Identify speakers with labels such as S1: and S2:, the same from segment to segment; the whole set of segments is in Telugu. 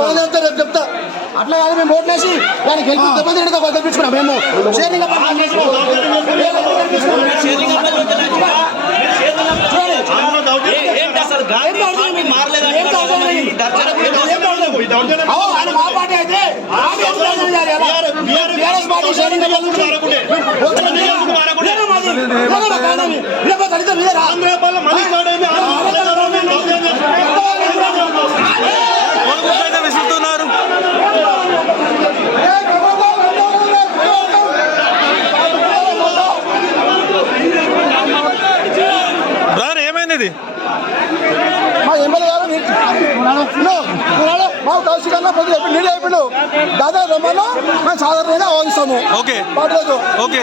S1: బాధపడతారు రేపు చెప్తా. అట్లా కాదు మేము ఓట్లేసి దానికి గెలిపి దెబ్బతిడితో గెలిపించుకున్నాం మేము. షేరింగ్ మా పార్టీ మా ఎమ్మెల్యే గారు మా కౌశిక్ అన్న ప్రతి నీళ్ళు అయిపోయినావు దాదాపు రమ్మన్నా మేము సాధారణంగా ఆహ్వానిస్తాము.
S2: ఓకే.
S1: పర్లేదు
S2: ఓకే.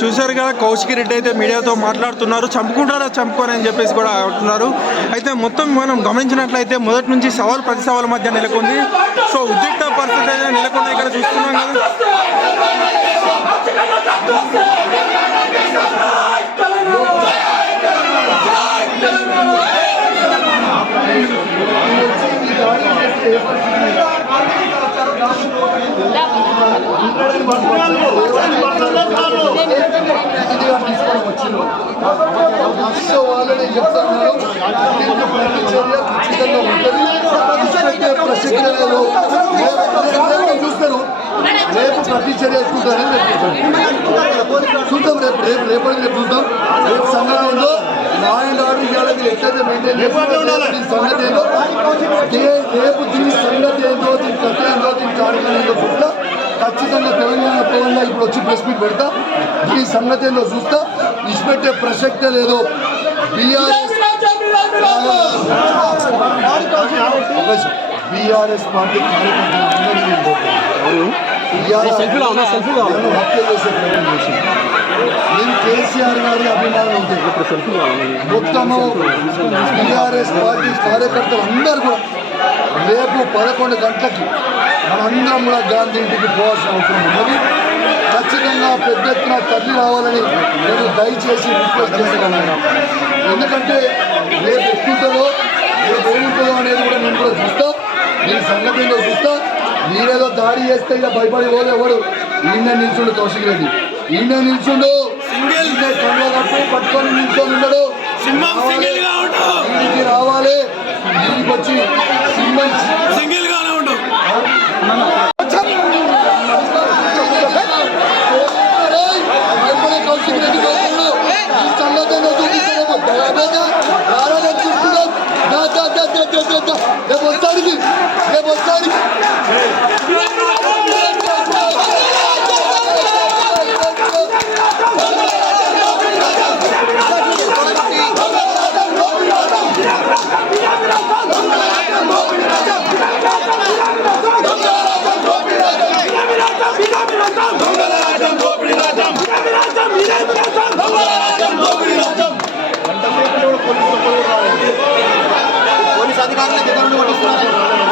S2: చూశారు కదా కౌశిక్ రెడ్డి అయితే మీడియాతో మాట్లాడుతున్నారు. చంపుకుంటారా చంపుకోని అని చెప్పేసి కూడా అంటున్నారు. అయితే మొత్తం మనం గమనించినట్లయితే మొదటి నుంచి సవాల్ ప్రతి సవాల్ మధ్య నెలకొంది. సో ఉద్రిక్త పరిస్థితి అయితే నెలకొంది ఇక్కడ చూస్తున్నాం కదా.
S1: మీడియా మున్సిపల్ వచ్చారు బస్సు వాళ్ళని చెప్తున్నారు చర్య ఖచ్చితంగా ఉంటుంది. ప్రసక్తి లేదు చూస్తారు. రేపు ప్రతి చర్య ఎక్కుంటారని చూద్దాం. రేపు రేపు రేపటి రేపు చూద్దాం. రేపు సంఘటన ఉందో నా ఆర్డర్ ఇవ్వాలి ఎట్లయితే మెయింటైన్ సంఘటన పవన్లో ఇప్పుడు వచ్చి ప్రెస్ మీట్ పెడతా. ఈ సంగతి ఏందో చూస్తా. ఇచ్చిపెట్టే ప్రసక్తే లేదు. బీఆర్ఎస్ బీఆర్ఎస్ పార్టీ కార్యకర్తలు హత్య చేసే ప్రయత్నం చేసింది. నేను కేసీఆర్ గారి అభిమానులు ఉంటే మొత్తము బీఆర్ఎస్ పార్టీ కార్యకర్తలు అందరూ కూడా రేపు పదకొండు గంటలకి మనందరం కూడా గాంధీ ఇంటికి పోవాల్సిన అవసరం ఉన్నది ఖచ్చితంగా పెద్ద ఎత్తున తల్లి రావాలని నేను దయచేసి రిక్వెస్ట్ చేస్తున్నాను. ఎందుకంటే రేపు ఎక్కుతుందో రేపు ఏముంటుందో అనేది కూడా నేను కూడా చూస్తా. నేను సంగతి ఏందో చూస్తా. మీరేదో దాడి చేస్తే ఇక భయపడి పోదు ఎవడు ఈయన నిల్చుండు కౌశిక్ రెడ్డి. ఈయన నిల్చుండు. కట్టు పట్టుకొని నిల్చొని ఉండడు. రావాలి. ఇంటికి వచ్చి సింహం
S2: సింగిల్ రాజకీయ నాయకులు